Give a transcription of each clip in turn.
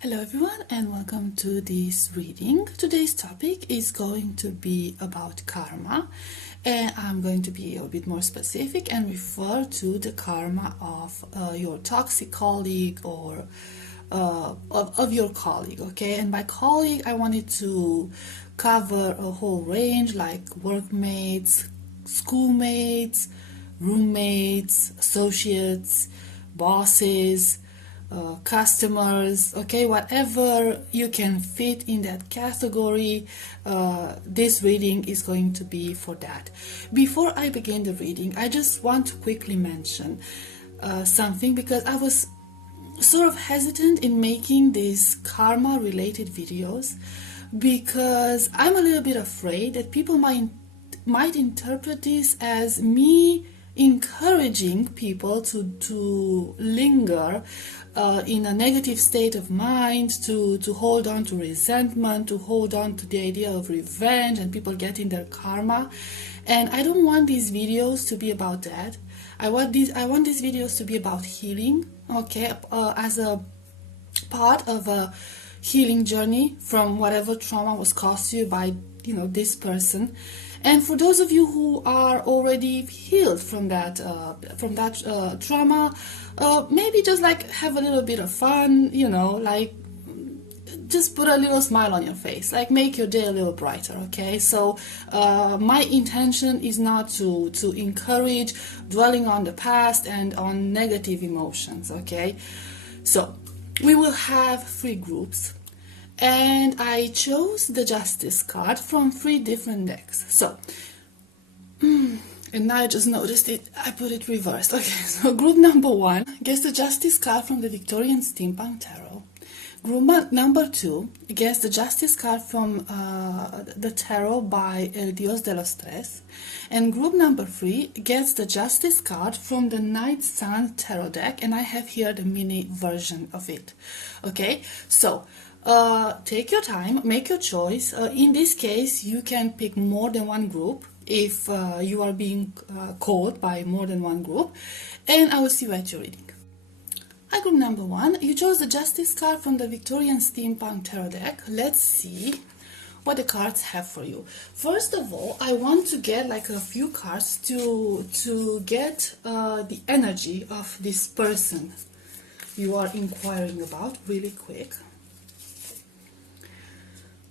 Hello everyone and welcome to this reading. Today's topic is going to be about karma, and I'm going to be a bit more specific and refer to the karma of your toxic colleague or of your colleague, okay? And by colleague I wanted to cover a whole range like workmates, schoolmates, roommates, associates, bosses, customers, okay, whatever you can fit in that category. This reading is going to be for that. Before I begin the reading, I just want to quickly mention something, because I was sort of hesitant in making these karma related videos because I'm a little bit afraid that people might interpret this as me encouraging people to linger in a negative state of mind, to hold on to resentment, to hold on to the idea of revenge and people getting their karma. And I don't want these videos to be about that. I want these videos to be about healing, okay, as a part of a healing journey from whatever trauma was caused to you by this person. And for those of you who are already healed from that trauma, maybe just like have a little bit of fun, like just put a little smile on your face, like make your day a little brighter, okay? So my intention is not to encourage dwelling on the past and on negative emotions, okay? So we will have 3 groups. And I chose the Justice card from 3 different decks. So, and now I just noticed it, I put it reversed. Okay, so group number 1 gets the Justice card from the Victorian Steampunk Tarot. Group number 2 gets the Justice card from the Tarot by El Dios de los Tres. And group number 3 gets the Justice card from the Night Sun Tarot deck. And I have here the mini version of it. Okay, so take your time, make your choice. In this case, you can pick more than one group if you are being called by more than one group, and I will see you at your reading. Hi, group number 1, you chose the Justice card from the Victorian Steampunk Tarot deck. Let's see what the cards have for you. First of all, I want to get like a few cards to get the energy of this person you are inquiring about really quick.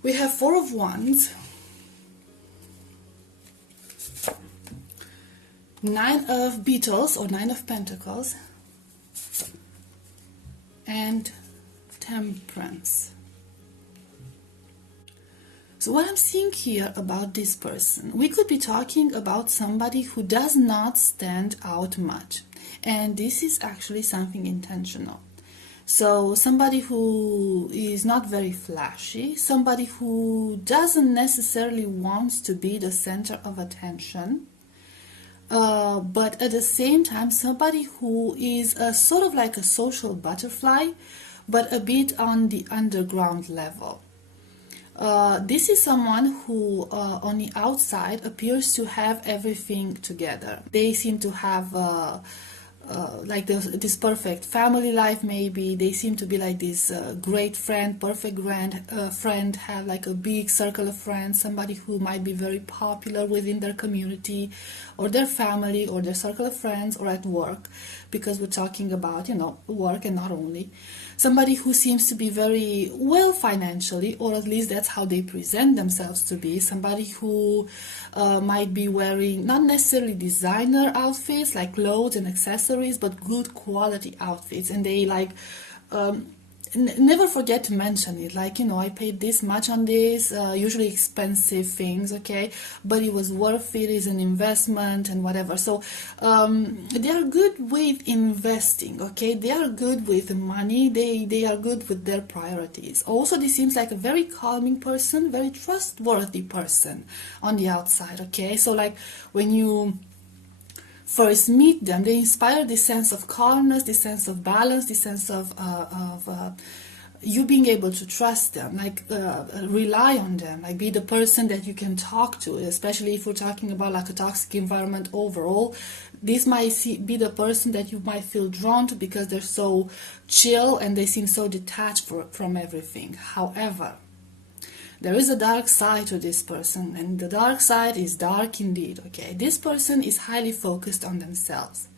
We have 4 of Wands, 9 of Beetles or 9 of Pentacles, and Temperance. So what I'm seeing here about this person, we could be talking about somebody who does not stand out much, and this is actually something intentional. So somebody who is not very flashy, somebody who doesn't necessarily want to be the center of attention, but at the same time somebody who is sort of like a social butterfly, but a bit on the underground level. This is someone who on the outside appears to have everything together. They seem to have like this perfect family life, maybe. They seem to be like this great friend, perfect friend, have like a big circle of friends, somebody who might be very popular within their community or their family or their circle of friends or at work, because we're talking about, work and not only. Somebody who seems to be very well financially, or at least that's how they present themselves to be. Somebody who might be wearing not necessarily designer outfits like clothes and accessories, but good quality outfits. And they like never forget to mention it, like, I paid this much on this, usually expensive things, okay, but it was worth it, is an investment and whatever. So they are good with investing, okay, they are good with money, they are good with their priorities. Also, this seems like a very calming person, very trustworthy person on the outside, okay. So like when you first meet them, they inspire this sense of calmness, this sense of balance, this sense of you being able to trust them, like rely on them, like be the person that you can talk to, especially if we're talking about like a toxic environment overall. This might be the person that you might feel drawn to because they're so chill and they seem so detached from everything. However, there is a dark side to this person, and the dark side is dark indeed, okay? This person is highly focused on themselves,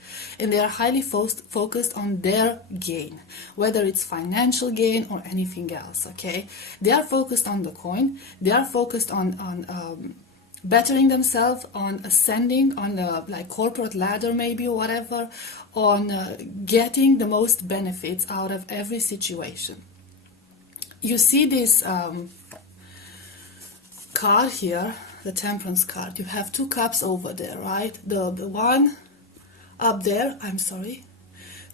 and they are highly focused on their gain, whether it's financial gain or anything else, okay? They are focused on the coin, they are focused on bettering themselves, on ascending on the like corporate ladder maybe or whatever, on getting the most benefits out of every situation. You see this card here, the Temperance card. You have two cups over there, right? The one up there, I'm sorry,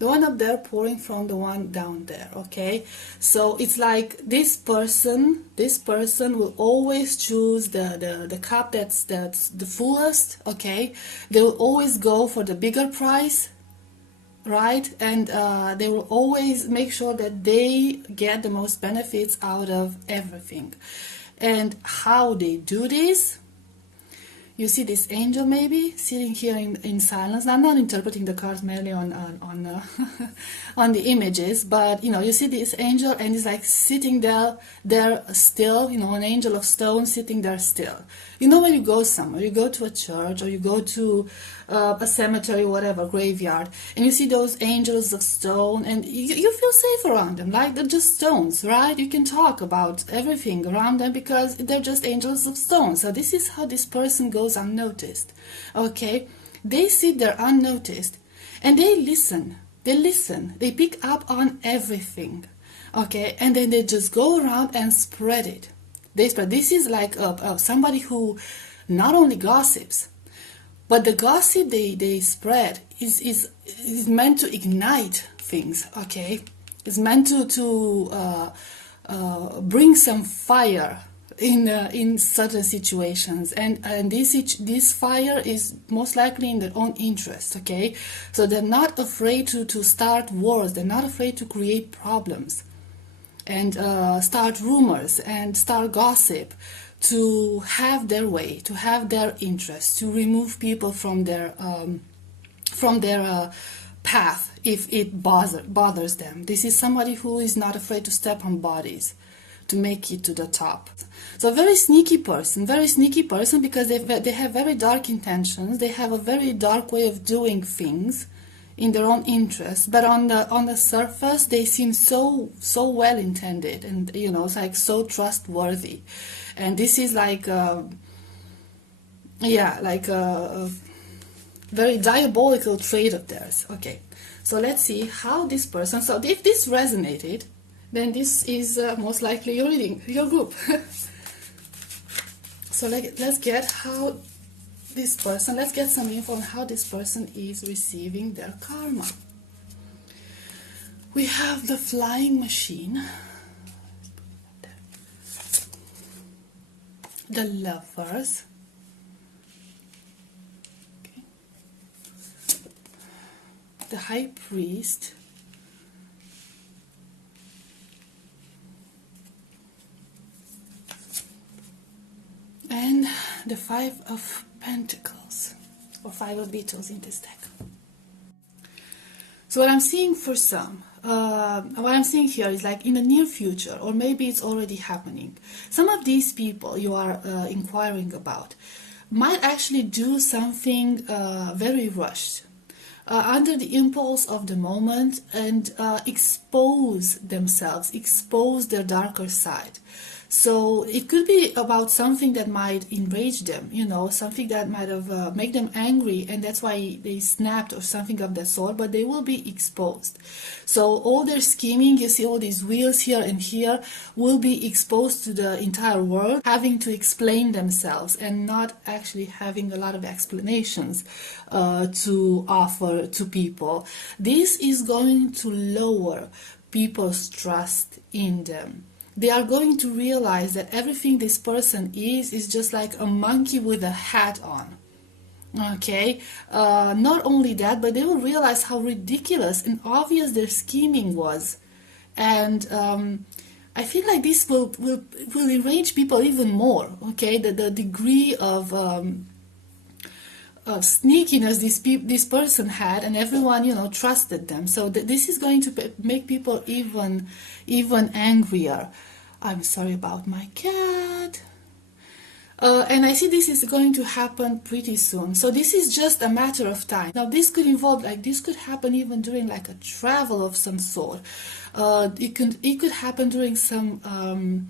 the one up there pouring from the one down there, okay? So it's like this person will always choose the cup that's the fullest, okay? They will always go for the bigger prize, right? And they will always make sure that they get the most benefits out of everything. And how they do this, you see this angel maybe sitting here in silence. I'm not interpreting the cards merely on on the images, but you know, you see this angel and he's like sitting there still, you know, an angel of stone sitting there still. You know, when you go somewhere, you go to a church or you go to a cemetery or whatever, graveyard, and you see those angels of stone and you feel safe around them, like they're just stones, right? You can talk about everything around them because they're just angels of stone. So this is how this person goes unnoticed, okay? They sit there unnoticed and they listen, they pick up on everything, okay? And then they just go around and spread it. They spread. This is like somebody who not only gossips, but the gossip they spread is meant to ignite things, okay? It's meant to bring some fire in certain situations, and this fire is most likely in their own interest, okay? So they're not afraid to start wars, they're not afraid to create problems and start rumors and start gossip, to have their way, to have their interests, to remove people from their path if it bothers them. This is somebody who is not afraid to step on bodies to make it to the top. So a very sneaky person because they have very dark intentions. They have a very dark way of doing things in their own interest, but on the surface they seem so well intended, and you know, it's like so trustworthy. And this is like a very diabolical trait of theirs. Okay, so let's see how this person, so if this resonated, then this is most likely your reading, your group. So let's get how this person, let's get some info on how this person is receiving their karma. We have the flying machine, the lovers, okay, the high priest, and the Five of Pentacles, or Five of Beetles in this deck. So what I'm seeing for some, what I'm seeing here is like in the near future, or maybe it's already happening, some of these people you are inquiring about might actually do something very rushed, under the impulse of the moment, and expose themselves, expose their darker side. So it could be about something that might enrage them, you know, something that might have made them angry, and that's why they snapped or something of that sort, but they will be exposed. So all their scheming, you see all these wheels here and here, will be exposed to the entire world, having to explain themselves and not actually having a lot of explanations to offer to people. This is going to lower people's trust in them. They are going to realize that everything this person is just like a monkey with a hat on. Okay, not only that, but they will realize how ridiculous and obvious their scheming was, And I feel like this will enrage people even more. Okay, the degree of sneakiness this person had, and everyone trusted them. So this is going to make people even angrier. I'm sorry about my cat. And I see this is going to happen pretty soon. So this is just a matter of time. Now this could involve, like, this could happen even during like a travel of some sort. It could happen during some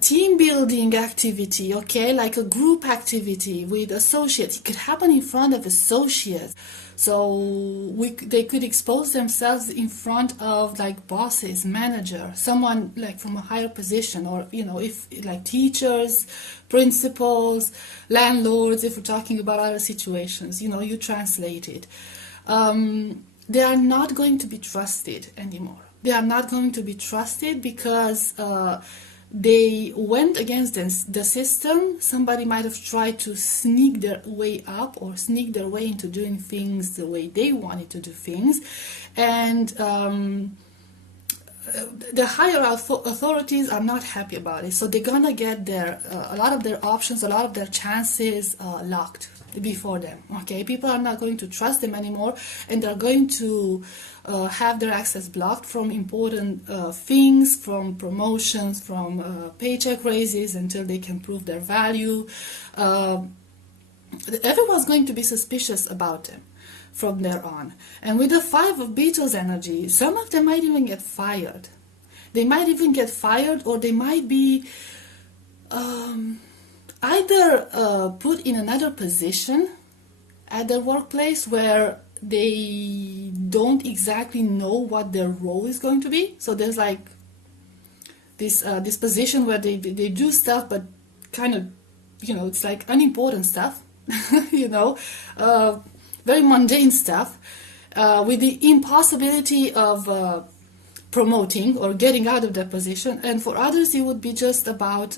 team building activity, okay, like a group activity with associates. It could happen in front of associates. So they could expose themselves in front of like bosses, manager, someone like from a higher position, or if like teachers, principals, landlords, if we're talking about other situations, you translate it. They are not going to be trusted anymore. They are not going to be trusted because they went against the system. Somebody might have tried to sneak their way up or sneak their way into doing things the way they wanted to do things. And the higher authorities are not happy about it. So they're going to get a lot of their options, a lot of their chances locked before them. Okay, people are not going to trust them anymore, and they're going to have their access blocked from important things, from promotions, from paycheck raises until they can prove their value. Everyone's going to be suspicious about them from there on. And with the 5 of Beetle's energy, some of them might even get fired. They might even get fired, or they might be either put in another position at their workplace where they don't exactly know what their role is going to be. So there's like this position where they do stuff, but kind of, it's like unimportant stuff, very mundane stuff, with the impossibility of promoting or getting out of that position. And for others, it would be just about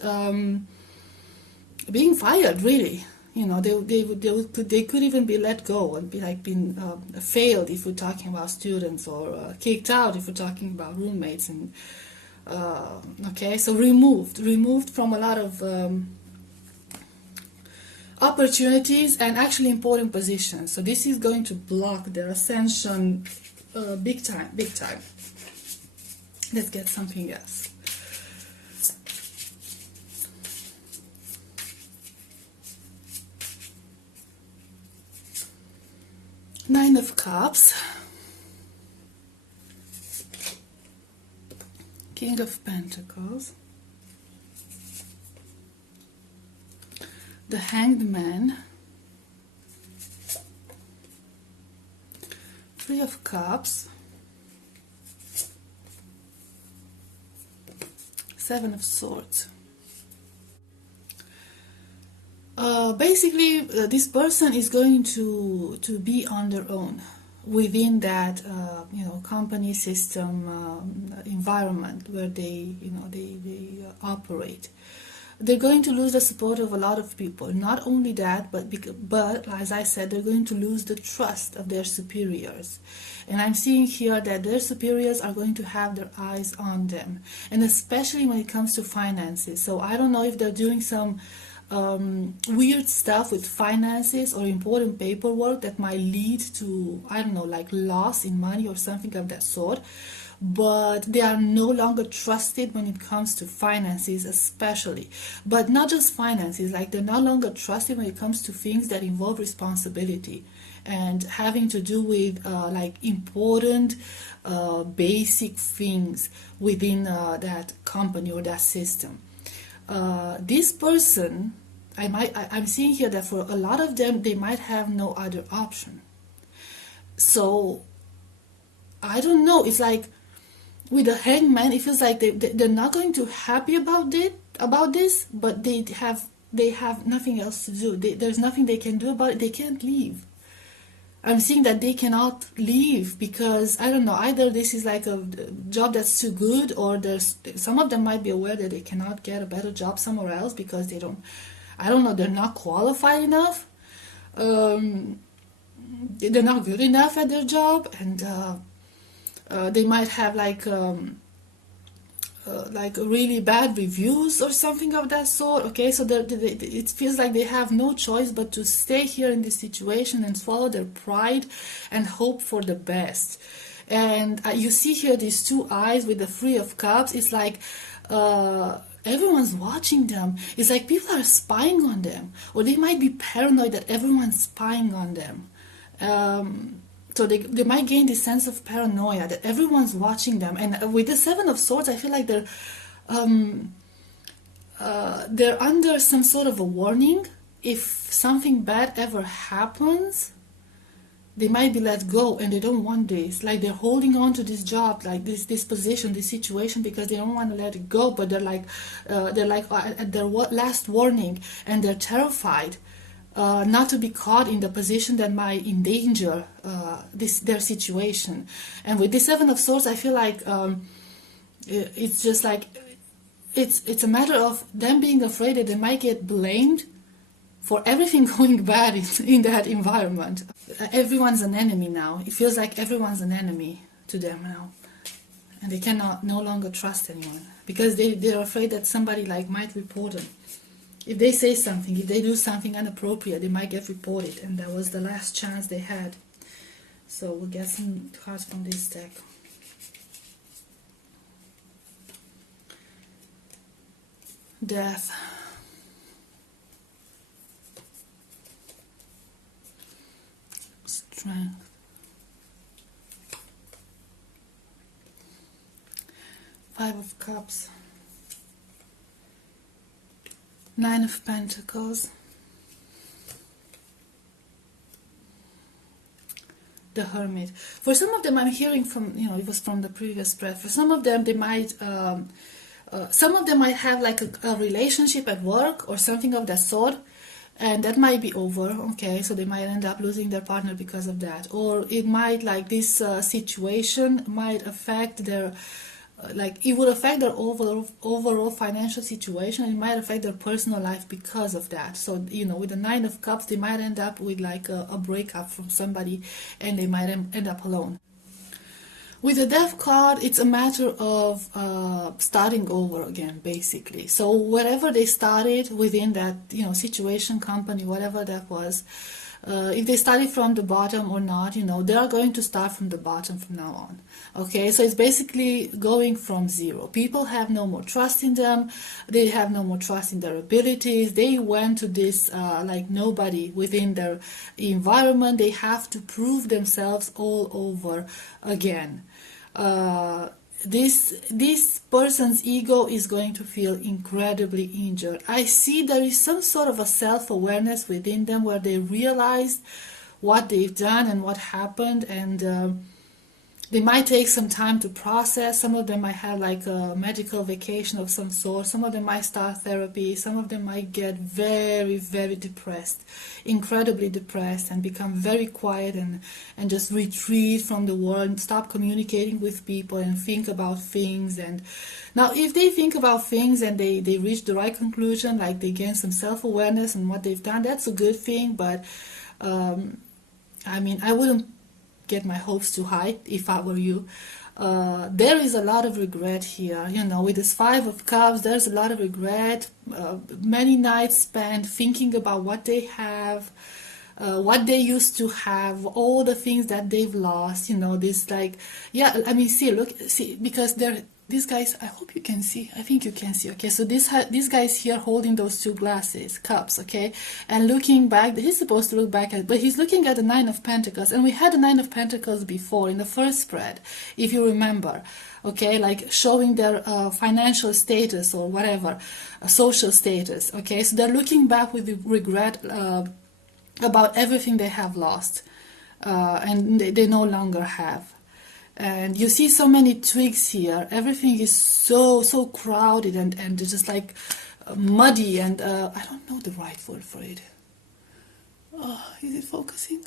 being fired, really. They could even be let go and be like being failed if we're talking about students, or kicked out if we're talking about roommates. And okay, so removed from a lot of opportunities and actually important positions. So this is going to block their ascension big time. Let's get something else. Nine of Cups, King of Pentacles, the Hanged Man, Three of Cups, Seven of Swords. Basically, this person is going to be on their own within that company system environment where they operate. They're going to lose the support of a lot of people. Not only that, but as I said, they're going to lose the trust of their superiors. And I'm seeing here that their superiors are going to have their eyes on them, and especially when it comes to finances. So I don't know if they're doing some weird stuff with finances or important paperwork that might lead to, I don't know, like loss in money or something of that sort. But they are no longer trusted when it comes to finances, especially. But not just finances, like they're no longer trusted when it comes to things that involve responsibility and having to do with like important basic things within that company or that system. This person, I'm seeing here that for a lot of them, they might have no other option. So I don't know. It's like with the Hanged Man, it feels like they're not going to happy about this, but they have nothing else to do. There's nothing they can do about it. They can't leave. I'm seeing that they cannot leave because, I don't know, either this is like a job that's too good, or some of them might be aware that they cannot get a better job somewhere else because they don't, I don't know, they're not qualified enough. They're not good enough at their job, and they might have like really bad reviews or something of that sort. Okay, so it feels like they have no choice but to stay here in this situation and swallow their pride and hope for the best. And you see here these two eyes with the Three of Cups. It's like everyone's watching them. It's like people are spying on them, or they might be paranoid that everyone's spying on them. So they might gain this sense of paranoia that everyone's watching them. And with the Seven of Swords, I feel like they're under some sort of a warning. If something bad ever happens, they might be let go, and they don't want this. Like they're holding on to this job, like this position, this situation, because they don't want to let it go. But they're like at their last warning, and they're terrified not to be caught in the position that might endanger their situation. And with the Seven of Swords, I feel like it's just like it's a matter of them being afraid that they might get blamed for everything going bad in that environment. Everyone's an enemy now. It feels like everyone's an enemy to them now, and they cannot no longer trust anyone because they're afraid that somebody like might report them. If they say something, if they do something inappropriate, they might get reported, and that was the last chance they had. So we'll get some cards from this deck. Death. Strength. Five of Cups. Nine of Pentacles. The Hermit. For some of them, I'm hearing from, it was from the previous spread. For some of them, they might, some of them might have like a relationship at work or something of that sort, and that might be over. Okay, so they might end up losing their partner because of that, or it might like this situation might affect their. It would affect their overall financial situation. It might affect their personal life because of that. So, with the Nine of Cups, they might end up with like a breakup from somebody, and they might end up alone. With the Death card, it's a matter of starting over again, basically. So whatever they started within that, situation, company, whatever that was, if they started from the bottom or not, they are going to start from the bottom from now on. Okay, so it's basically going from zero. People have no more trust in them. They have no more trust in their abilities. They went to this like nobody within their environment. They have to prove themselves all over again. This person's ego is going to feel incredibly injured. I see there is some sort of a self-awareness within them where they realize what they've done and what happened, and they might take some time to process. Some of them might have like a medical vacation of some sort. Some of them might start therapy. Some of them might get very, very depressed, incredibly depressed, and become very quiet and just retreat from the world and stop communicating with people and think about things. And now if they think about things and they reach the right conclusion, like they gain some self-awareness and what they've done, that's a good thing. But I wouldn't get my hopes too high if I were you. There is a lot of regret here, with this Five of Cups. There's a lot of regret, many nights spent thinking about what they have, what they used to have, all the things that they've lost, this see, because these guys, I hope you can see, I think you can see, okay, so this guy's here holding those two cups, okay, and looking back. He's supposed to look back at, but he's looking at the Nine of Pentacles, and we had the Nine of Pentacles before in the first spread, if you remember, okay, like showing their financial status or whatever, social status, okay, so they're looking back with regret about everything they have lost, and they no longer have. And you see so many twigs here. Everything is so crowded and just like muddy, and I don't know the right word for it. Is it focusing?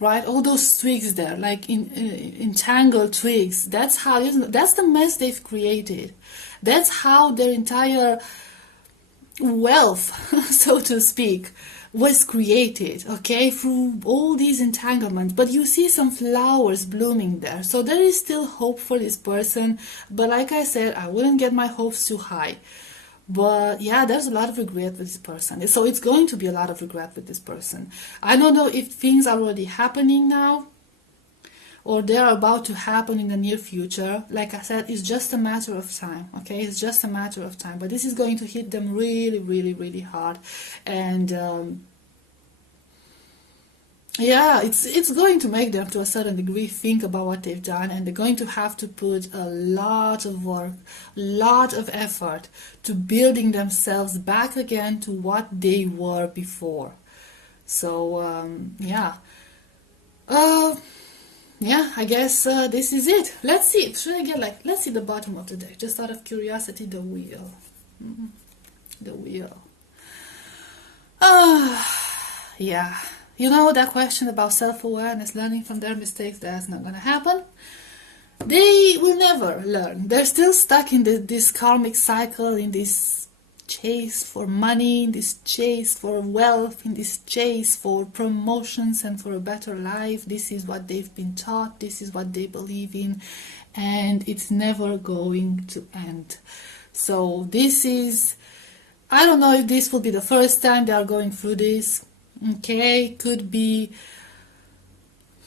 Right, all those twigs there, like entangled twigs. That's the mess they've created. That's how their entire wealth, so to speak, was created, okay, through all these entanglements, but you see some flowers blooming there. So there is still hope for this person, but like I said, I wouldn't get my hopes too high. But yeah, there's a lot of regret with this person. So it's going to be a lot of regret with this person. I don't know if things are already happening now or they are about to happen in the near future. Like I said, it's just a matter of time, okay? It's just a matter of time. But this is going to hit them really, really, really hard. And yeah, it's going to make them to a certain degree think about what they've done, and they're going to have to put a lot of work, lot of effort to building themselves back again to what they were before. So yeah. Yeah, I guess this is it. Let's see. Should I get let's see the bottom of the deck, just out of curiosity. The wheel. The wheel. Yeah. You know that question about self-awareness, learning from their mistakes, that's not gonna happen. They will never learn. They're still stuck in this karmic cycle, in this chase for money, in this chase for wealth, in this chase for promotions and for a better life. This is what they've been taught, this is what they believe in, and it's never going to end. So this is, I don't know if this will be the first time they are going through this. Okay, could be.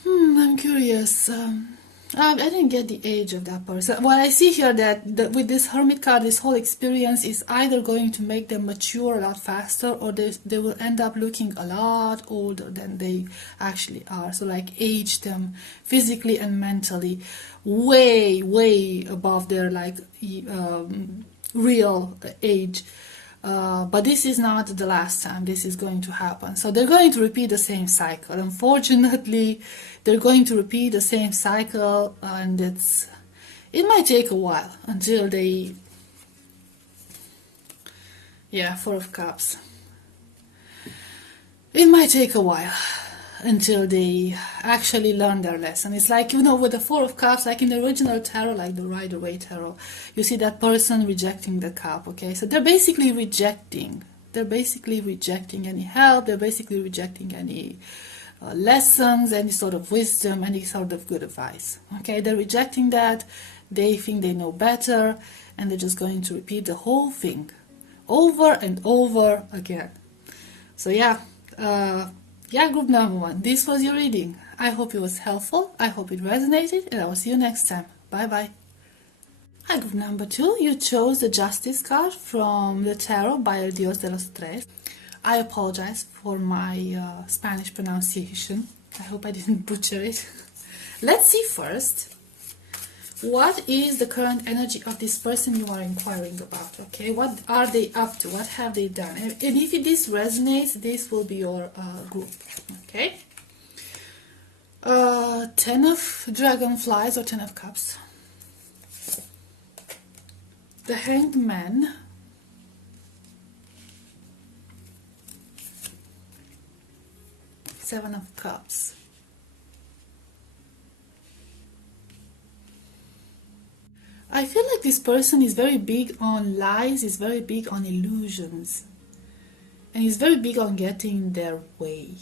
I'm curious. I didn't get the age of that person. Well, I see here that with this Hermit card, this whole experience is either going to make them mature a lot faster, or they will end up looking a lot older than they actually are. So like age them physically and mentally way, way above their like real age. But this is not the last time this is going to happen. So they're going to repeat the same cycle. Unfortunately, they're going to repeat the same cycle, and it might take a while until they, yeah, Four of Cups. It might take a while until they actually learn their lesson. It's like, you know, with the Four of Cups, like in the original tarot, like the Rider-Waite tarot, you see that person rejecting the cup, okay? So they're basically rejecting any help, they're basically rejecting any lessons, any sort of wisdom, any sort of good advice, okay? They're rejecting that, they think they know better, and they're just going to repeat the whole thing over and over again. So yeah, yeah, group number 1, this was your reading. I hope it was helpful, I hope it resonated, and I will see you next time. Bye bye. Hi, group number 2, you chose the Justice card from the tarot by El Dios de los Tres. I apologize for my Spanish pronunciation. I hope I didn't butcher it. Let's see first, what is the current energy of this person you are inquiring about, okay? What are they up to? What have they done? And if this resonates, this will be your group, okay? 10 of Dragonflies or 10 of Cups. The Hanged Man. Seven of Cups. I feel like this person is very big on lies, is very big on illusions, and is very big on getting their way.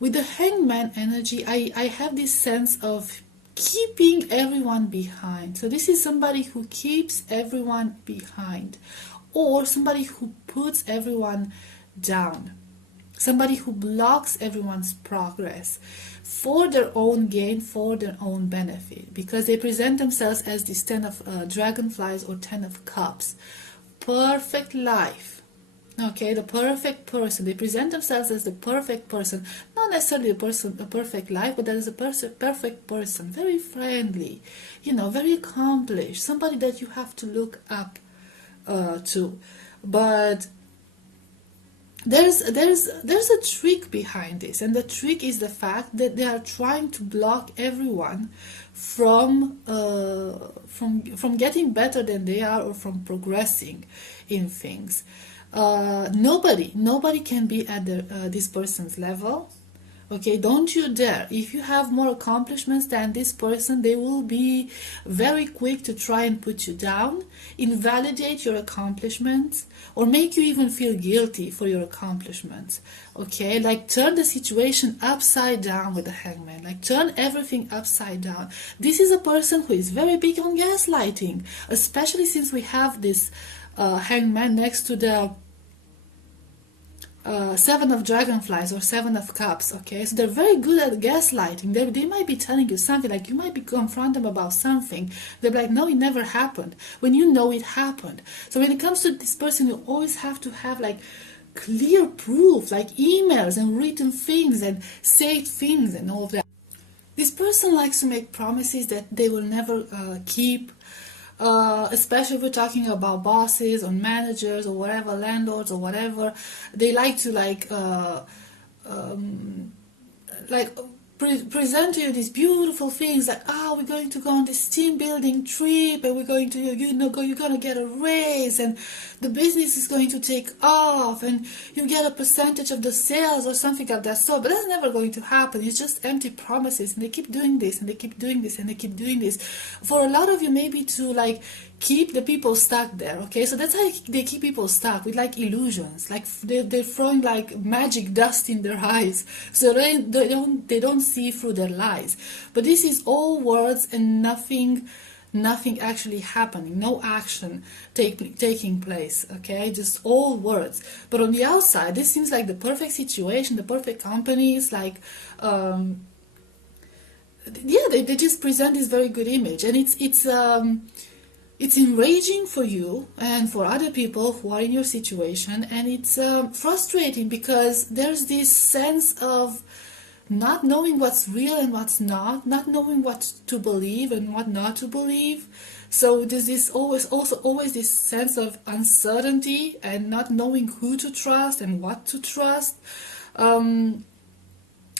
With the Hangman energy, I have this sense of keeping everyone behind. So this is somebody who keeps everyone behind, or somebody who puts everyone down. Somebody who blocks everyone's progress for their own gain, for their own benefit, because they present themselves as this 10 of Dragonflies or 10 of Cups. Perfect life. Okay, the perfect person. They present themselves as the perfect person. Not necessarily a perfect life, but as a perfect person. Very friendly, you know, very accomplished. Somebody that you have to look up to. But there's a trick behind this, and the trick is the fact that they are trying to block everyone from getting better than they are, or from progressing in things. Nobody can be at this person's level, Okay, don't you dare. If you have more accomplishments than this person, they will be very quick to try and put you down, invalidate your accomplishments, or make you even feel guilty for your accomplishments. Okay, like turn the situation upside down with the hangman, like turn everything upside down. This is a person who is very big on gaslighting, especially since we have this hangman next to the seven of dragonflies or seven of cups. Okay, so they're very good at gaslighting. They might be telling you something, like you might be confront them about something, they're like, no, it never happened, when you know it happened. So when it comes to this person, you always have to have like clear proof, like emails and written things and said things and all of that. This person likes to make promises that they will never keep. Especially if we're talking about bosses or managers or whatever, landlords or whatever, they like to like present to you these beautiful things, like, we're going to go on this team building trip, and we're going to, you're going to get a raise, and the business is going to take off, and you get a percentage of the sales or something like that. So, but that's never going to happen. It's just empty promises, and they keep doing this, and they keep doing this, and they keep doing this. For a lot of you, maybe to like keep the people stuck there. Okay, so that's how they keep people stuck, with like illusions, like they're throwing like magic dust in their eyes, so they don't see through their lies. But this is all words and nothing actually happening, no action taking place. Okay, just all words. But on the outside, this seems like the perfect situation, the perfect company. It's like they just present this very good image, and it's enraging for you and for other people who are in your situation, and it's frustrating because there's this sense of not knowing what's real and what's not knowing what to believe and what not to believe. So there's this always this sense of uncertainty and not knowing who to trust and what to trust.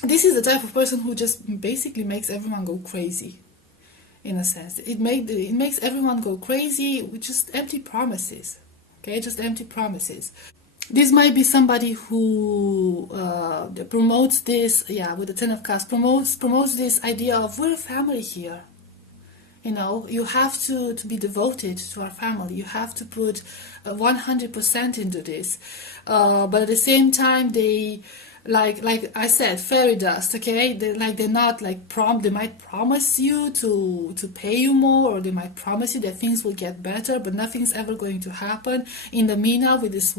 This is the type of person who just basically makes everyone go crazy. In a sense, it makes everyone go crazy with just empty promises. Okay, just empty promises. This might be somebody who promotes this, with the Ten of Cups, promotes this idea of, we're a family here. You have to be devoted to our family. You have to put 100% into this. But at the same time, they, like I said, fairy dust. Okay, they're not like they might promise you to pay you more, or they might promise you that things will get better, but nothing's ever going to happen. In the meanwhile, with this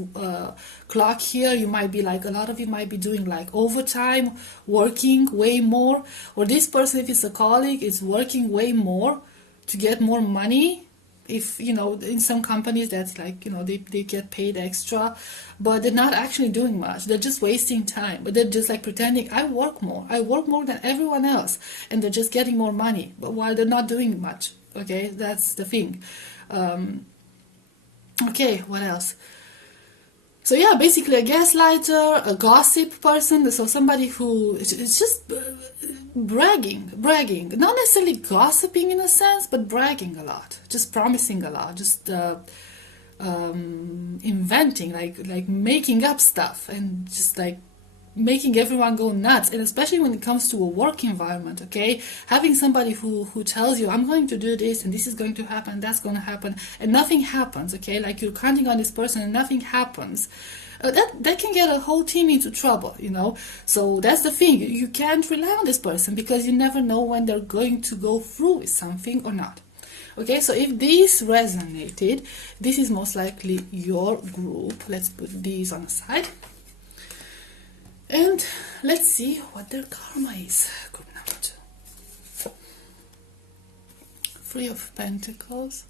clock here, you might be like, a lot of you might be doing like overtime, working way more, or this person, if it's a colleague, is working way more to get more money. If in some companies, that's like, they get paid extra, but they're not actually doing much. They're just wasting time, but they're just like pretending, I work more than everyone else, and they're just getting more money, but while they're not doing much. Okay, that's the thing. Okay, what else? So yeah, basically a gaslighter, a gossip person, so somebody who is just bragging, not necessarily gossiping in a sense, but bragging a lot, just promising a lot, just inventing, like making up stuff, and just like making everyone go nuts. And especially when it comes to a work environment, okay, having somebody who tells you, I'm going to do this, and this is going to happen, that's going to happen, and nothing happens. Okay, like you're counting on this person and nothing happens. That can get a whole team into trouble. So that's the thing, you can't rely on this person, because you never know when they're going to go through with something or not. Okay, so if this resonated, this is most likely your group. Let's put these on the side. And let's see what their karma is. Group number 2. Three of Pentacles.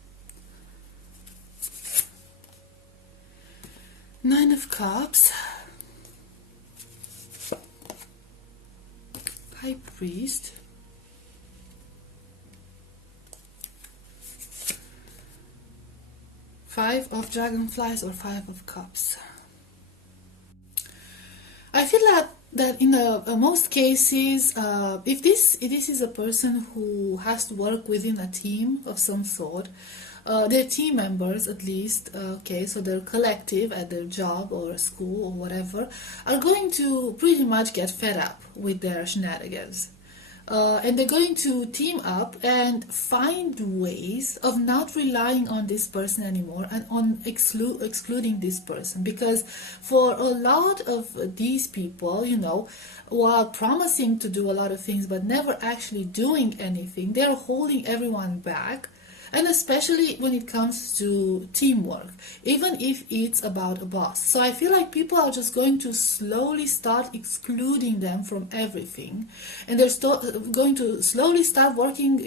Nine of Cups. High Priest. Five of Dragonflies or Five of Cups. I feel that that in most cases, if this is a person who has to work within a team of some sort, their team members at least, okay, so their collective at their job or school or whatever, are going to pretty much get fed up with their shenanigans. And they're going to team up and find ways of not relying on this person anymore and on excluding this person, because for a lot of these people, while promising to do a lot of things but never actually doing anything, they're holding everyone back. And especially when it comes to teamwork, even if it's about a boss. So I feel like people are just going to slowly start excluding them from everything, and they're going to slowly start working,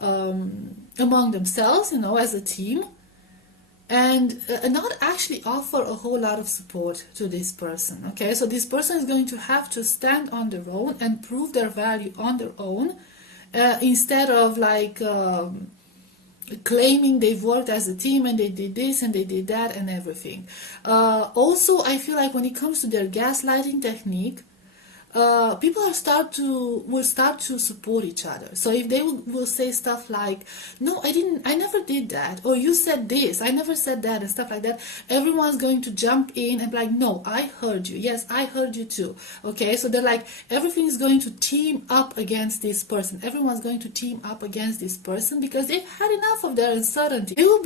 among themselves, as a team, and not actually offer a whole lot of support to this person. Okay, so this person is going to have to stand on their own and prove their value on their own, instead of like claiming they've worked as a team and they did this and they did that and everything. Also, I feel like when it comes to their gaslighting technique, people will start to support each other. So if they will say stuff like, no, I never did that, or you said this, I never said that, and stuff like that, everyone's going to jump in and be like, no, I heard you, yes, I heard you too. Okay, so they're like, everything is going to team up against this person, everyone's going to team up against this person, because they've had enough of their uncertainty. They will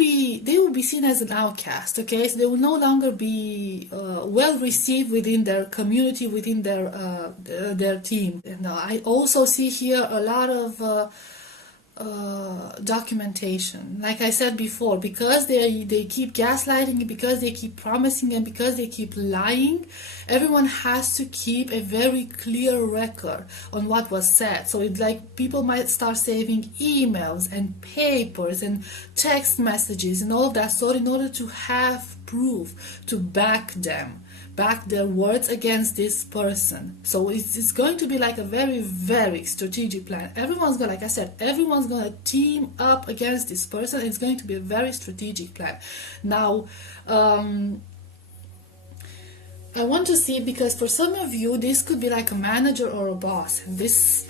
be seen as an outcast. Okay, so they will no longer be well received within their community, within their team. And I also see here a lot of documentation. Like I said before, because they keep gaslighting, because they keep promising, and because they keep lying, everyone has to keep a very clear record on what was said. So it's like people might start saving emails and papers and text messages and all of that sort, in order to have proof to back their words against this person. So it's going to be like a very, very strategic plan. Everyone's going to team up against this person. It's going to be a very strategic plan. Now, I want to see, because for some of you, this could be like a manager or a boss. And this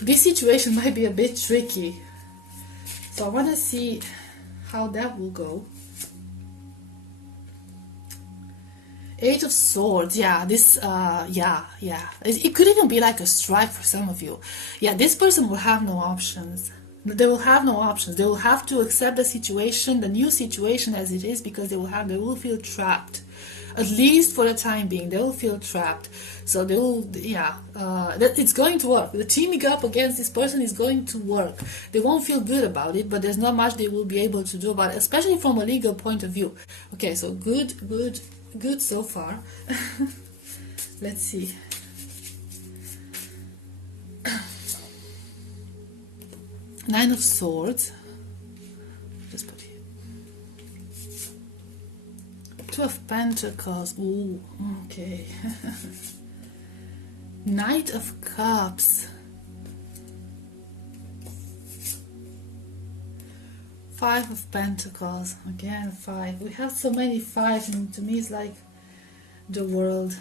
situation might be a bit tricky. So I want to see how that will go. Eight of Swords, yeah, this, yeah. It could even be like a strike for some of you. Yeah, this person will have no options. They will have no options. They will have to accept the situation, the new situation as it is, because they will feel trapped. At least for the time being, they will feel trapped. So they will, it's going to work. The teaming up against this person is going to work. They won't feel good about it, but there's not much they will be able to do about it, especially from a legal point of view. Okay, so good so far. Let's see. Nine of Swords. Just put here. Two of Pentacles. Ooh, okay. Knight of Cups. Five of Pentacles. Again, five. We have so many fives, and to me it's like the world.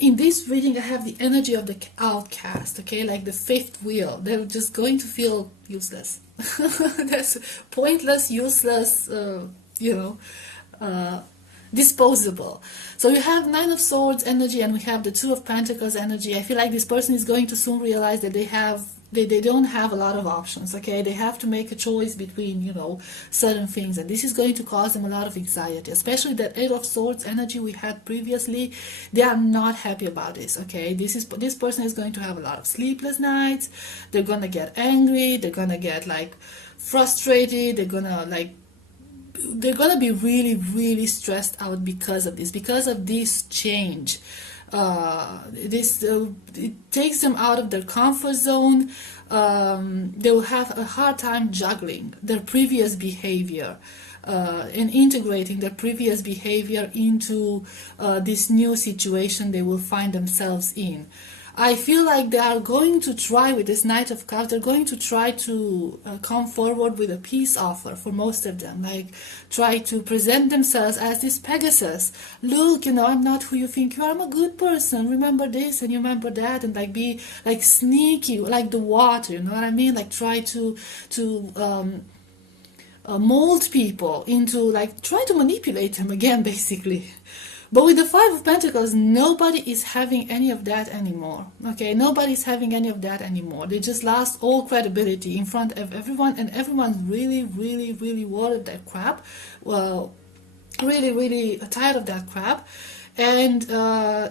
In this reading I have the energy of the outcast, okay, like the fifth wheel. They're just going to feel useless. That's pointless, useless, disposable. So you have Nine of Swords energy, and we have the Two of Pentacles energy. I feel like this person is going to soon realize that they don't have a lot of options. Okay, they have to make a choice between certain things, and this is going to cause them a lot of anxiety, especially that Eight of Swords energy we had previously. They are not happy about this. Okay, this person is going to have a lot of sleepless nights. They're gonna get angry, they're gonna get like frustrated, they're gonna be really, really stressed out because of this change. It takes them out of their comfort zone. They will have a hard time juggling their previous behavior and integrating their previous behavior into this new situation they will find themselves in. I feel like they are going to try with this Knight of Cups, they're going to try to come forward with a peace offer for most of them. Like, try to present themselves as this Pegasus. Look, I'm not who you think you are. I'm a good person. Remember this and you remember that, and like be like sneaky, like the water. You know what I mean? Like try to mold people into, like, try to manipulate them again, basically. But with the Five of Pentacles, nobody is having any of that anymore. Okay, nobody's having any of that anymore. They just lost all credibility in front of everyone, and everyone's really, really, really worried that crap. Well, really, really tired of that crap, and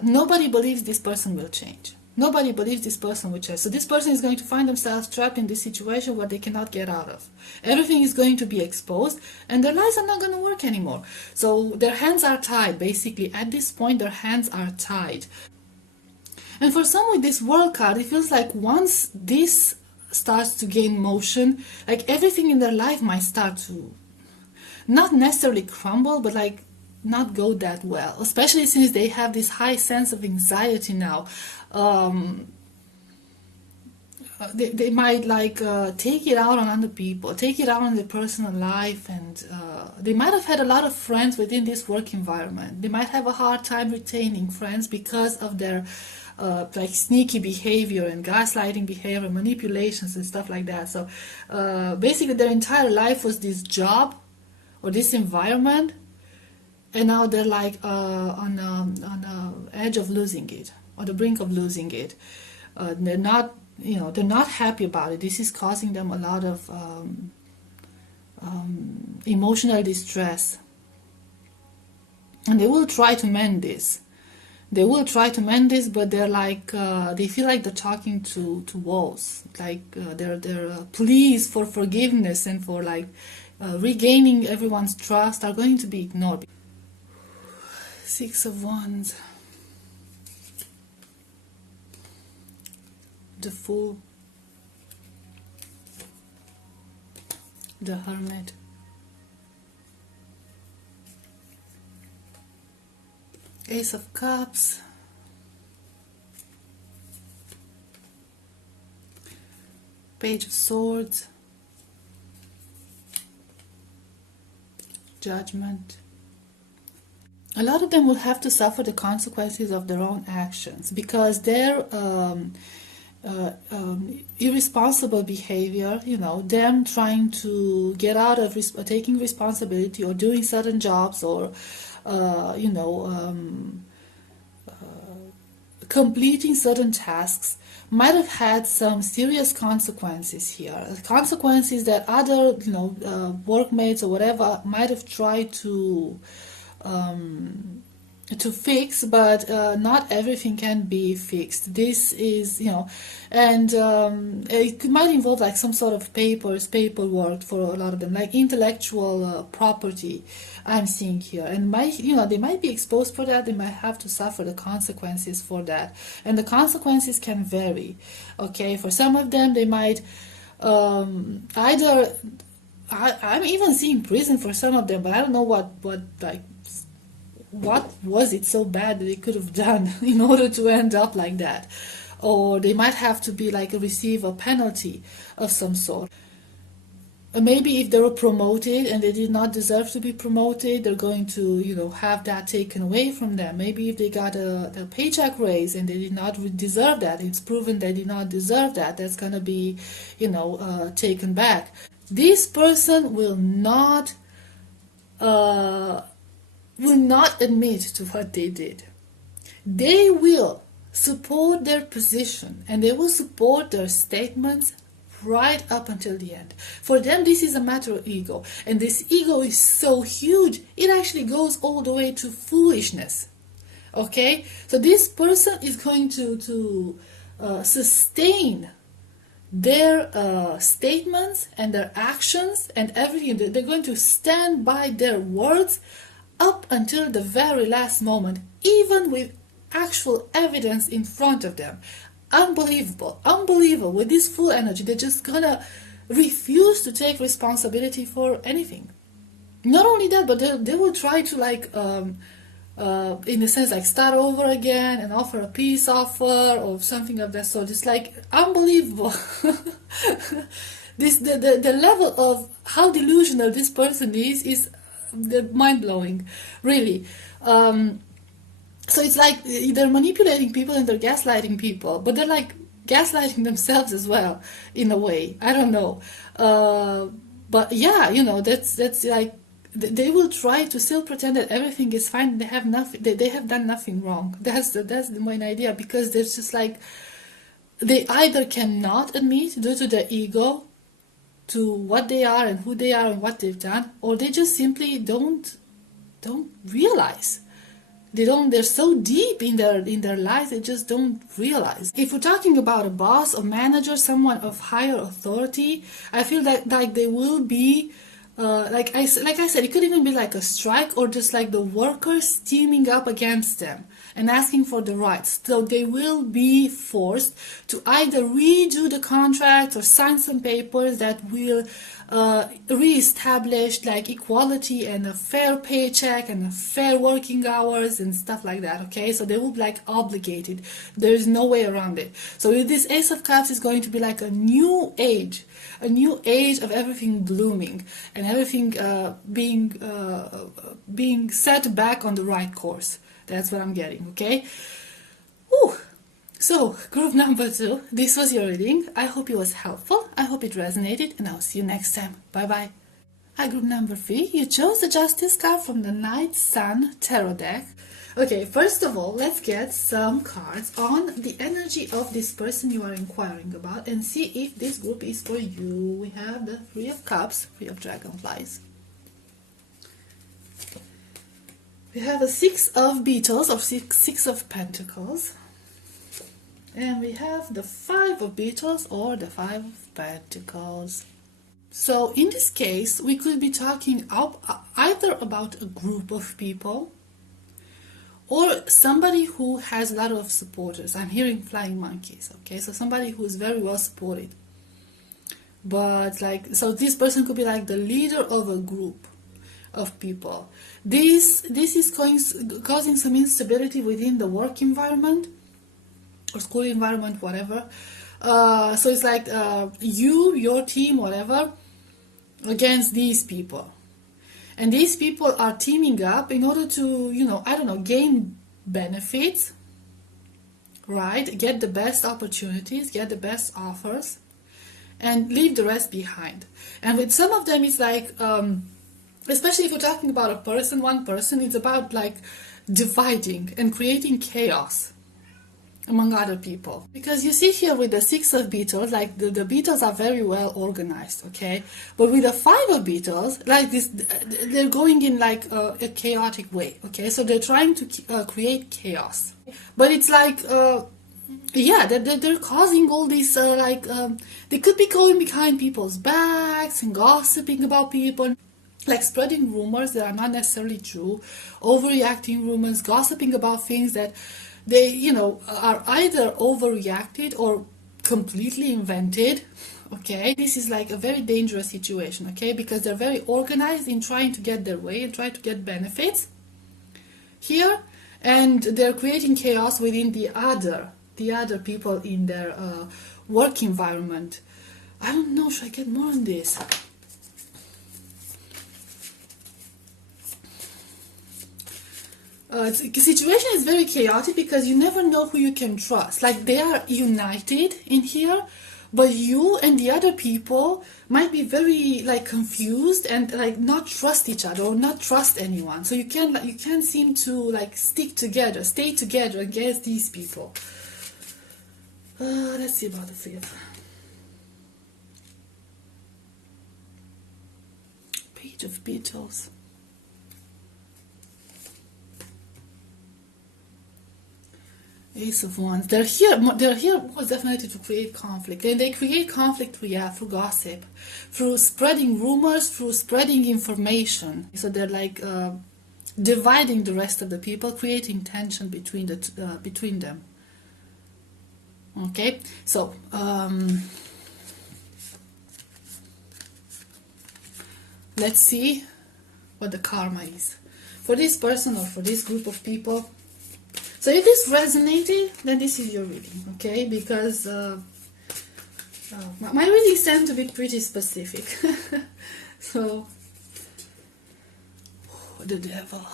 nobody believes this person will change. Nobody believes this person will change. So this person is going to find themselves trapped in this situation where they cannot get out of. Everything is going to be exposed, and their lives are not going to work anymore. So their hands are tied. Basically, at this point, their hands are tied. And for some with this World card, it feels like once this starts to gain motion, like everything in their life might start to not necessarily crumble, but like not go that well, especially since they have this high sense of anxiety now. They might like take it out on other people, take it out on their personal life, and they might have had a lot of friends within this work environment. They might have a hard time retaining friends because of their like sneaky behavior and gaslighting behavior, manipulations and stuff like that. So basically their entire life was this job or this environment, and now they're like on the edge of losing it, on the brink of losing it. They're not, they're not happy about it. This is causing them a lot of emotional distress, and they will try to mend this. They will try to mend this, but they're like they feel like they're talking to walls. Like their pleas for forgiveness and for like regaining everyone's trust are going to be ignored. Six of Wands, the Fool, the Hermit, Ace of Cups, Page of Swords, Judgment. A lot of them will have to suffer the consequences of their own actions because their irresponsible behavior, them trying to get out of taking responsibility or doing certain jobs or, completing certain tasks might have had some serious consequences here. Consequences that other, workmates or whatever might have tried to fix, but not everything can be fixed. This is, and it might involve like some sort of paperwork for a lot of them, like intellectual property I'm seeing here, and they might be exposed for that. They might have to suffer the consequences for that, and the consequences can vary. Okay, for some of them they might either I'm even seeing prison for some of them, but I don't know what was it so bad that they could have done in order to end up like that. Or they might have to be like receive a penalty of some sort. Maybe if they were promoted and they did not deserve to be promoted, they're going to have that taken away from them. Maybe if they got a paycheck raise and they did not deserve that, it's proven they did not deserve that, that's going to be taken back. This person will not admit to what they did. They will support their position and they will support their statements right up until the end. For them, this is a matter of ego, and this ego is so huge it actually goes all the way to foolishness. Okay, so this person is going to sustain their statements and their actions and everything. They're going to stand by their words up until the very last moment, even with actual evidence in front of them. Unbelievable. With this full energy, they're just gonna refuse to take responsibility for anything. Not only that, but they will try to in a sense, like start over again and offer a peace offer or something of that sort. It's like unbelievable. The level of how delusional this person is mind blowing, really. So it's like they're manipulating people and they're gaslighting people, but they're like gaslighting themselves as well, in a way. I don't know, but yeah, that's like they will try to still pretend that everything is fine. They have nothing. They have done nothing wrong. That's the main idea, because there's just like they either cannot admit due to their ego to what they are and who they are and what they've done, or they just simply don't realize. They're so deep in their lives, they just don't realize. If we're talking about a boss or manager, someone of higher authority, I feel that like they will be like I said, it could even be like a strike, or just like the workers teaming up against them and asking for the rights. So they will be forced to either redo the contract or sign some papers that will re-establish like equality and a fair paycheck and a fair working hours and stuff like that. Okay, so they will be like obligated. There is no way around it. So with this Ace of Cups is going to be like a new age of everything blooming and everything being set back on the right course. That's what I'm getting. Okay. Whew. So, group number 2, this was your reading. I hope it was helpful. I hope it resonated, and I'll see you next time. Bye bye. Hi, group number 3. You chose the Justice card from the Night Sun Tarot deck. Okay, first of all, let's get some cards on the energy of this person you are inquiring about and see if this group is for you. We have the Three of Cups, Three of Dragonflies. We have a Six of Beetles, or Six of Pentacles. And we have the Five of Beetles, or the Five of Pentacles. So in this case, we could be talking either about a group of people or somebody who has a lot of supporters. I'm hearing flying monkeys, okay? So somebody who is very well supported. But like, so this person could be like the leader of a group of people. This is causing some instability within the work environment or school environment, whatever. So it's like your team, whatever, against these people. And these people are teaming up in order to, gain benefits, right? Get the best opportunities, get the best offers, and leave the rest behind. And with some of them, it's like, especially if we're talking about one person, it's about like dividing and creating chaos among other people. Because you see here with the Six of Beetles, like the Beetles are very well organized, okay? But with the Five of Beetles, like this, they're going in like a chaotic way, okay? So they're trying to create chaos. But it's like, they're causing all these, they could be going behind people's backs and gossiping about people, like spreading rumors that are not necessarily true, overreacting rumors, gossiping about things that they, are either overreacted or completely invented, okay? This is like a very dangerous situation, okay? Because they're very organized in trying to get their way and try to get benefits here, and they're creating chaos within the other people in their work environment. I don't know, should I get more on this? The situation is very chaotic because you never know who you can trust. Like, they are united in here, but you and the other people might be very like confused and like not trust each other or not trust anyone. So you can't seem to like stay together against these people. Let's see about the fifth. Page of Beetles. Ace of Wands. They're here most definitely to create conflict. And they create conflict through gossip, through spreading rumors, through spreading information. So they're like dividing the rest of the people, creating tension between them. Okay, so let's see what the karma is for this person or for this group of people. So if this resonated, then this is your reading, okay? Because my readings tend to be pretty specific. So, the devil.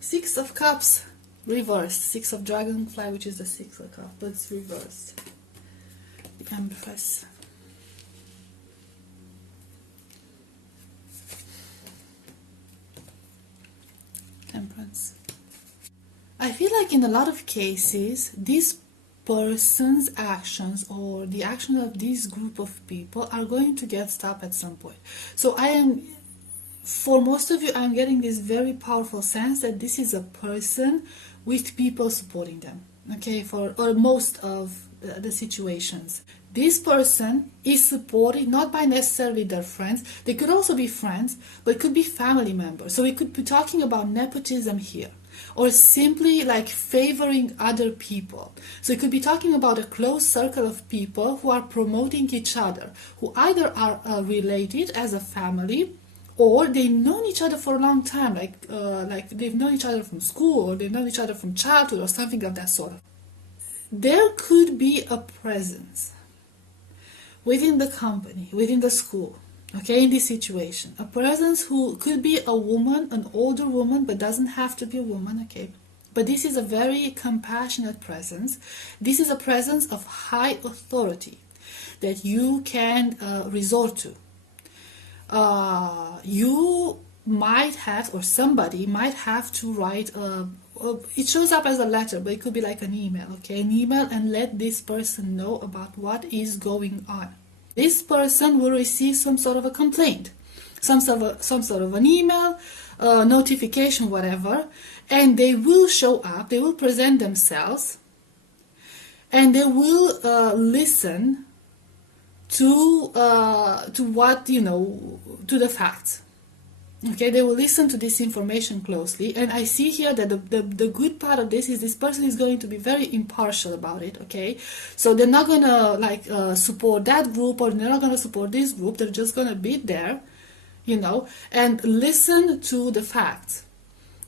Six of Cups, reversed. Six of Dragonfly, which is the Six of Cups, but it's reversed. The Empress. Temperance. I feel like in a lot of cases, this person's actions or the actions of this group of people are going to get stopped at some point. So for most of you, I'm getting this very powerful sense that this is a person with people supporting them, okay, for most of the situations. This person is supported not by necessarily their friends. They could also be friends, but it could be family members. So we could be talking about nepotism here, or simply like favoring other people. So it could be talking about a close circle of people who are promoting each other, who either are related as a family, or they've known each other for a long time, like they've known each other from school, or they've known each other from childhood, or something of that sort. There could be a presence within the company, within the school, okay, in this situation, a presence who could be a woman, an older woman, but doesn't have to be a woman, okay, but this is a very compassionate presence. This is a presence of high authority that you can resort to. You might have, or somebody might have to write it shows up as a letter, but it could be like an email, okay, an email, and let this person know about what is going on. This person will receive some sort of a complaint, some sort of an email, notification, whatever, and they will show up, they will present themselves, and they will listen to what, to the facts. Okay, they will listen to this information closely, and I see here that the good part of this is this person is going to be very impartial about it, okay? So they're not gonna support that group, or they're not gonna support this group, they're just gonna be there, and listen to the facts,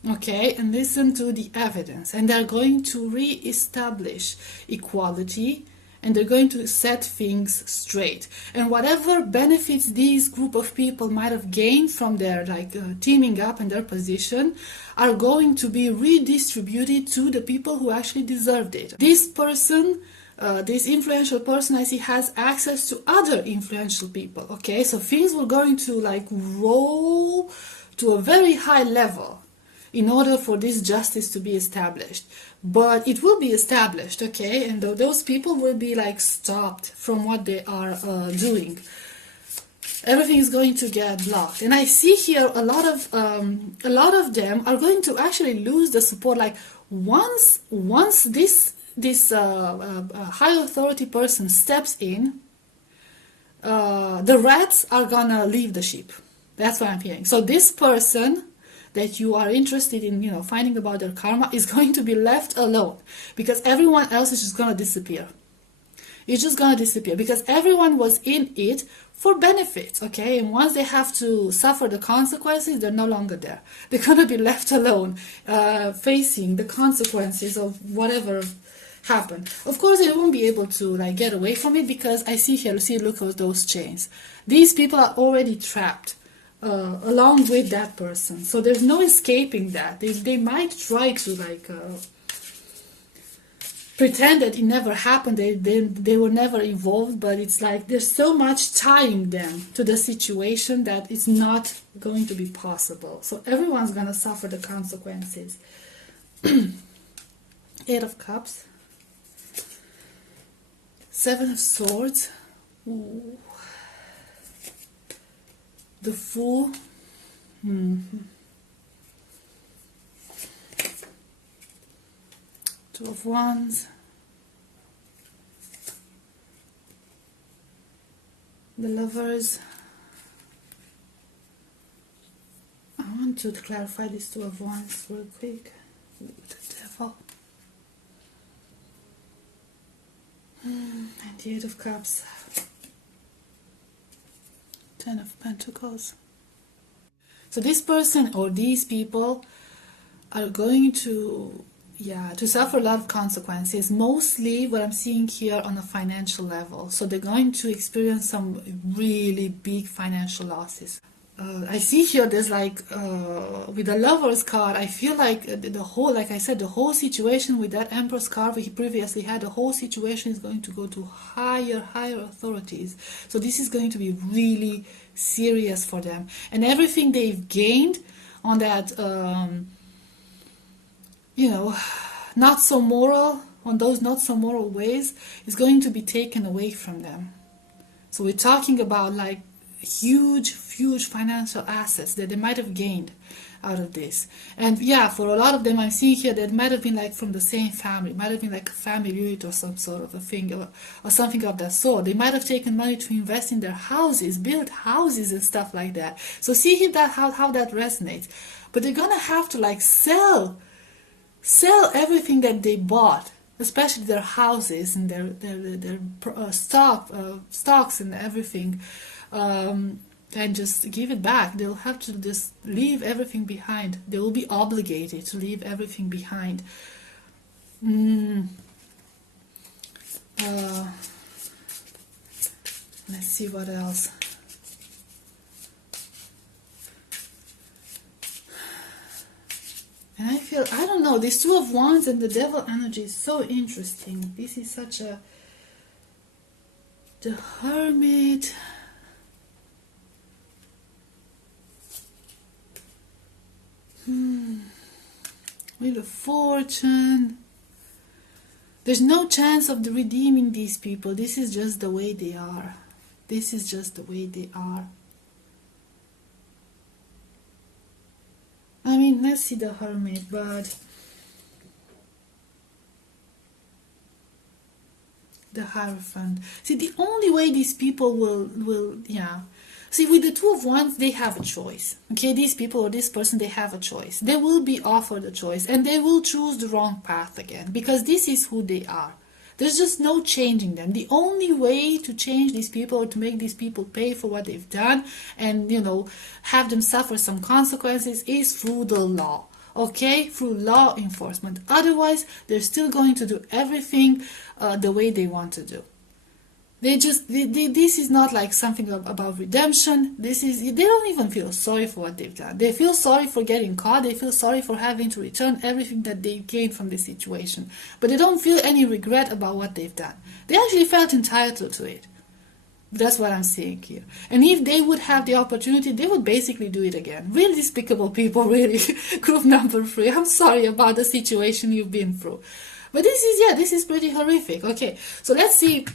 okay, and listen to the evidence, and they're going to re-establish equality, and they're going to set things straight. And whatever benefits these group of people might have gained from their teaming up and their position are going to be redistributed to the people who actually deserved it. This person, this influential person, I see, has access to other influential people, okay? So things were going to roll to a very high level in order for this justice to be established. But it will be established, okay, and those people will be stopped from what they are doing. Everything is going to get blocked, and I see here a lot of them are going to actually lose the support. Once this high authority person steps in, the rats are gonna leave the sheep. That's what I'm hearing. So this person that you are interested in, finding about their karma, is going to be left alone, because everyone else is just going to disappear. It's just going to disappear because everyone was in it for benefits, okay? And once they have to suffer the consequences, they're no longer there. They're going to be left alone, facing the consequences of whatever happened. Of course, they won't be able to get away from it, because I see here, look at those chains. These people are already trapped along with that person, so there's no escaping that. They might try to pretend that it never happened, they were never involved, but it's there's so much tying them to the situation that it's not going to be possible. So everyone's gonna suffer the consequences. Eight of Cups, Seven of Swords. Ooh. The Fool. Two of Wands. The Lovers. I want to clarify this Two of Wands real quick. Ooh, the Devil. And the Eight of Cups. Ten of Pentacles. So this person or these people are going to, to suffer a lot of consequences, mostly what I'm seeing here on a financial level. So they're going to experience some really big financial losses. I see here there's like, with the Lover's card, I feel like the whole, like I said, the whole situation with that Empress card we previously had, the whole situation is going to go to higher authorities. So this is going to be really serious for them. And everything they've gained on that, not so moral, on those not so moral ways, is going to be taken away from them. So we're talking about like huge financial assets that they might have gained out of this. And for a lot of them I'm seeing here that might have been like from the same family, might have been like a family unit or some sort of a thing, or something of that sort. They might have taken money to invest in their houses, build houses and stuff like that. So see how that resonates. But they're gonna have to like sell everything that they bought, especially their houses and their stocks and everything, and just give it back. They'll have to just leave everything behind. They will be obligated to leave everything behind. Let's see what else. And I feel, I don't know, this Two of Wands and the Devil energy is so interesting. This is such a... The Hermit... Wheel of Fortune. There's no chance of redeeming these people. This is just the way they are. This is just the way they are. I mean, let's see the Hermit, but the Hierophant. See, the only way these people will See, with the Two of Wands, they have a choice. Okay, these people or this person, they have a choice. They will be offered a choice, and they will choose the wrong path again, because this is who they are. There's just no changing them. The only way to change these people or to make these people pay for what they've done and, have them suffer some consequences is through the law. Okay, through law enforcement. Otherwise, they're still going to do everything the way they want to do. This is not like something about redemption. They don't even feel sorry for what they've done. They feel sorry for getting caught. They feel sorry for having to return everything that they gained from this situation. But they don't feel any regret about what they've done. They actually felt entitled to it. That's what I'm seeing here. And if they would have the opportunity, they would basically do it again. Really despicable people, really. Group number 3. I'm sorry about the situation you've been through. But this is pretty horrific. Okay, so let's see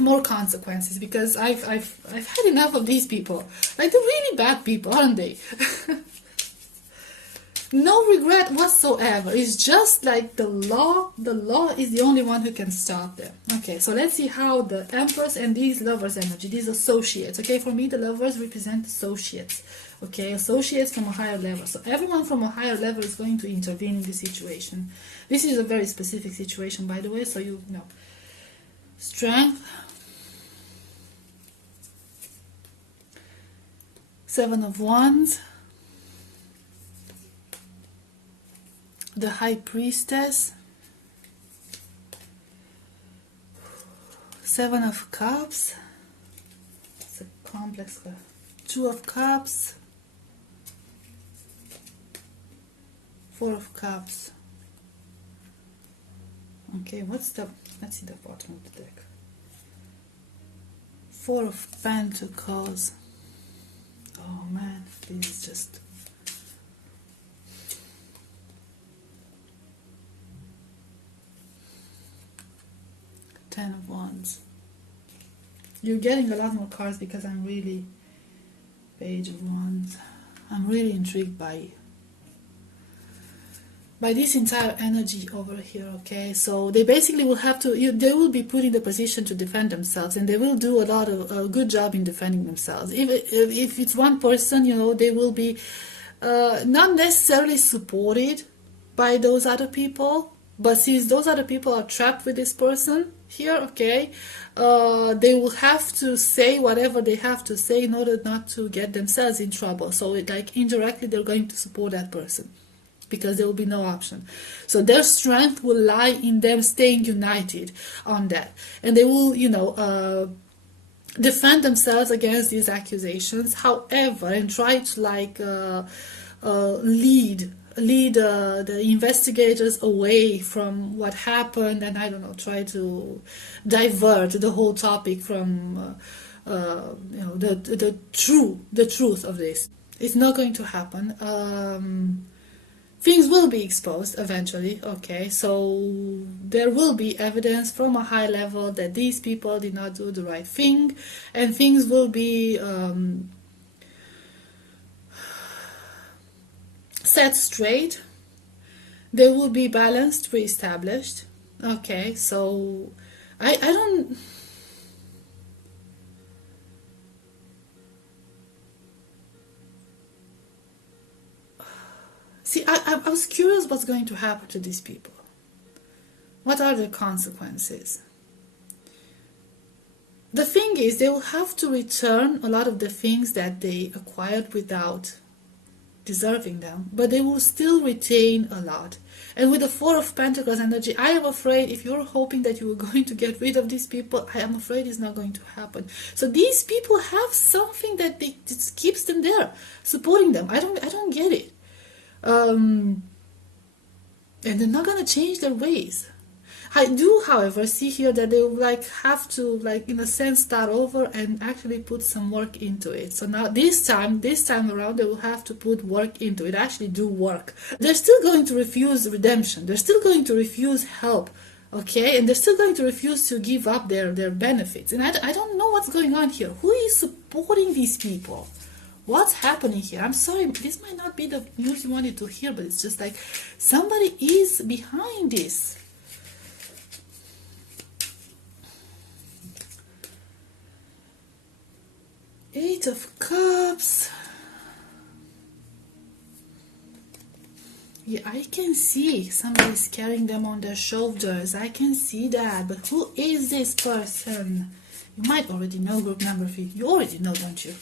more consequences, because I've had enough of these people. Like, they're really bad people, aren't they? No regret whatsoever. It's just like the law is the only one who can stop them. Okay, so let's see how the Empress and these Lovers energy, these associates. Okay, for me the Lovers represent associates. Okay, associates from a higher level. So everyone from a higher level is going to intervene in this situation. This is a very specific situation, by the way, so you know. Strength. 7 of Wands. The High Priestess. 7 of Cups. It's a complex card. 2 of Cups. 4 of Cups. Okay, let's see the bottom of the deck. 4 of Pentacles. Oh man, this is just... Ten of Wands. You're getting a lot more cards because I'm really... Page of Wands. I'm really intrigued by this entire energy over here. Okay, so they basically will have to, they will be put in the position to defend themselves, and they will do a good job in defending themselves. If it's one person, they will be not necessarily supported by those other people, But since those other people are trapped with this person here, okay, they will have to say whatever they have to say in order not to get themselves in trouble. So like indirectly they're going to support that person because there will be no option. So their strength will lie in them staying united on that, and they will, defend themselves against these accusations. However, and try to like lead the investigators away from what happened, and I don't know, try to divert the whole topic from the truth of this. It's not going to happen. Things will be exposed eventually, okay? So there will be evidence from a high level that these people did not do the right thing, and things will be set straight. They will be balanced, re-established, okay? So I don't... See, I was curious what's going to happen to these people. What are the consequences? The thing is, they will have to return a lot of the things that they acquired without deserving them, but they will still retain a lot. And with the Four of Pentacles energy, I am afraid if you're hoping that you are going to get rid of these people, I am afraid it's not going to happen. So these people have something that just keeps them there, supporting them. I don't get it. And they're not gonna change their ways. I do, however, see here that they will like have to, like, in a sense, start over and actually put some work into it. So now this time around, they will have to put work into it, actually do work. They're still going to refuse redemption. They're still going to refuse help, okay? And they're still going to refuse to give up their benefits. And I don't know what's going on here. Who is supporting these people? What's happening here? I'm sorry, this might not be the news you wanted to hear, but it's just like somebody is behind this. Eight of Cups. Yeah, I can see somebody's carrying them on their shoulders. I can see that. But who is this person? You might already know group number 3. You already know, don't you?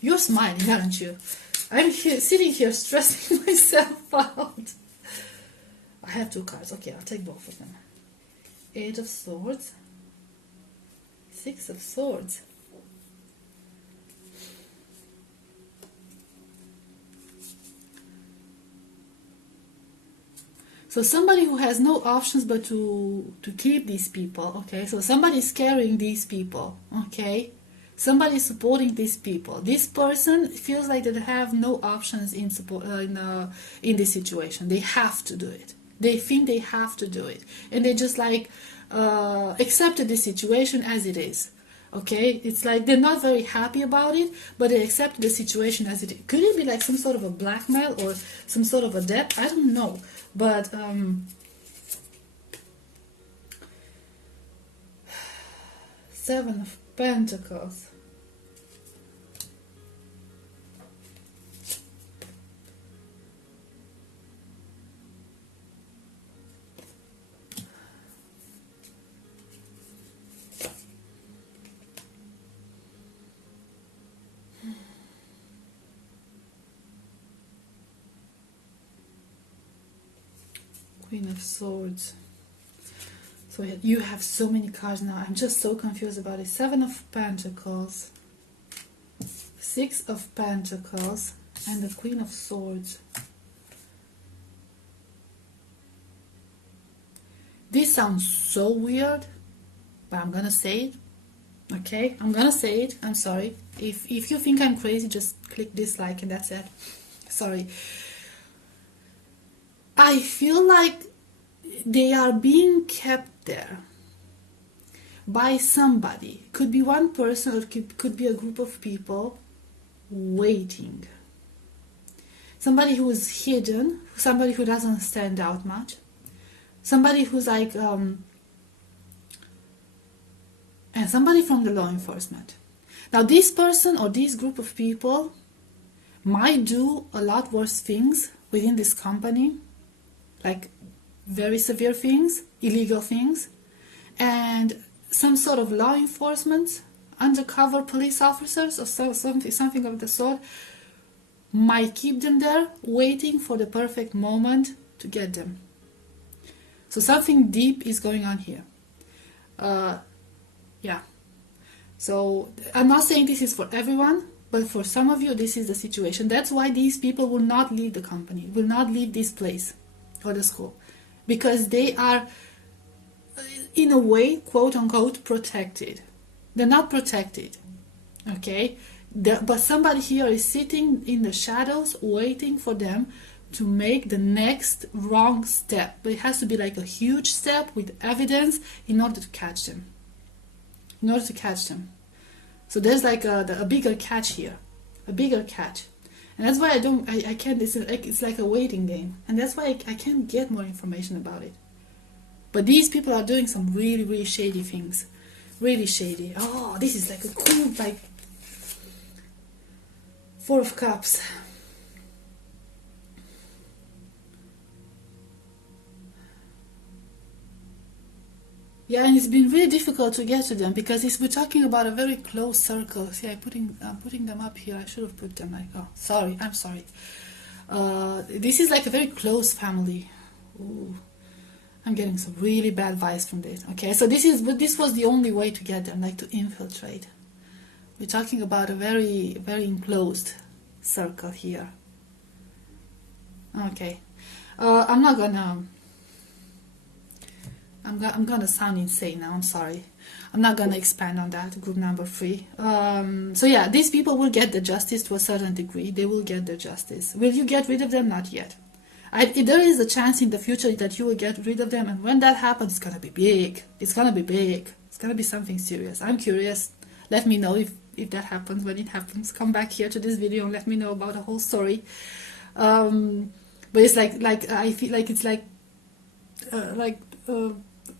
You're smiling, aren't you? I'm here, sitting here stressing myself out. I have 2 cards. Okay, I'll take both of them. 8 of Swords. 6 of Swords. So somebody who has no options but to keep these people, okay? So somebody's carrying these people, okay? Somebody is supporting these people. This person feels like they have no options in support in this situation. They have to do it. They think they have to do it, and they just like accepted the situation as it is. Okay, it's like they're not very happy about it, but they accept the situation as it is. Could it be like some sort of a blackmail or some sort of a debt? I don't know, but 7 of Pentacles. Queen of Swords. So you have so many cards now. I'm just so confused about it. 7 of Pentacles, 6 of Pentacles, and the Queen of Swords. This sounds so weird, but I'm gonna say it. Okay, I'm gonna say it. I'm sorry. If you think I'm crazy, just click dislike and that's it. Sorry. I feel like they are being kept there by somebody. Could be one person, or could be a group of people waiting. Somebody who is hidden, somebody who doesn't stand out much, somebody who's like and somebody from the law enforcement. Now this person or this group of people might do a lot worse things within this company, like very severe things, illegal things, and some sort of law enforcement, undercover police officers or something of the sort might keep them there waiting for the perfect moment to get them. So something deep is going on here. Yeah. So I'm not saying this is for everyone, but for some of you this is the situation. That's why these people will not leave the company, will not leave this place or the school, because they are in a way, quote unquote, protected. They're not protected, okay? But somebody here is sitting in the shadows waiting for them to make the next wrong step. But it has to be like a huge step with evidence in order to catch them. In order to catch them. So there's like a bigger catch here. A bigger catch. And that's why I can't, it's like a waiting game. And that's why I can't get more information about it. But these people are doing some really, really shady things. Really shady. Oh, this is like a cool, like, Four of Cups. Yeah, and it's been really difficult to get to them because we're talking about a very close circle. See, I'm putting them up here. I should have put them like, oh, sorry, I'm sorry. This is like a very close family. Ooh, I'm getting some really bad vibes from this. Okay, so this was the only way to get them, like to infiltrate. We're talking about a very, very enclosed circle here. Okay, I'm gonna sound insane now. I'm sorry. I'm not gonna expand on that. Group number 3. So yeah, these people will get the justice to a certain degree. They will get their justice. Will you get rid of them? Not yet. There is a chance in the future that you will get rid of them, and when that happens, it's gonna be big. It's gonna be big. It's gonna be something serious. I'm curious. Let me know if that happens. When it happens, come back here to this video and let me know about the whole story. But it's like I feel like it's like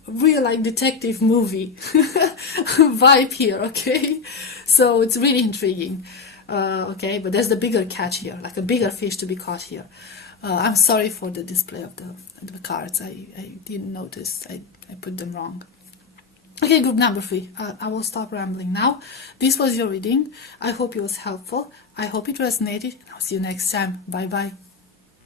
real like detective movie vibe here. Okay, so it's really intriguing. Okay, but there's the bigger catch here, like a bigger fish to be caught here. I'm sorry for the display of the cards. I didn't notice. I put them wrong. Okay, group number 3. I will stop rambling now. This was your reading. I hope it was helpful. I hope it resonated. I'll see you next time. Bye bye.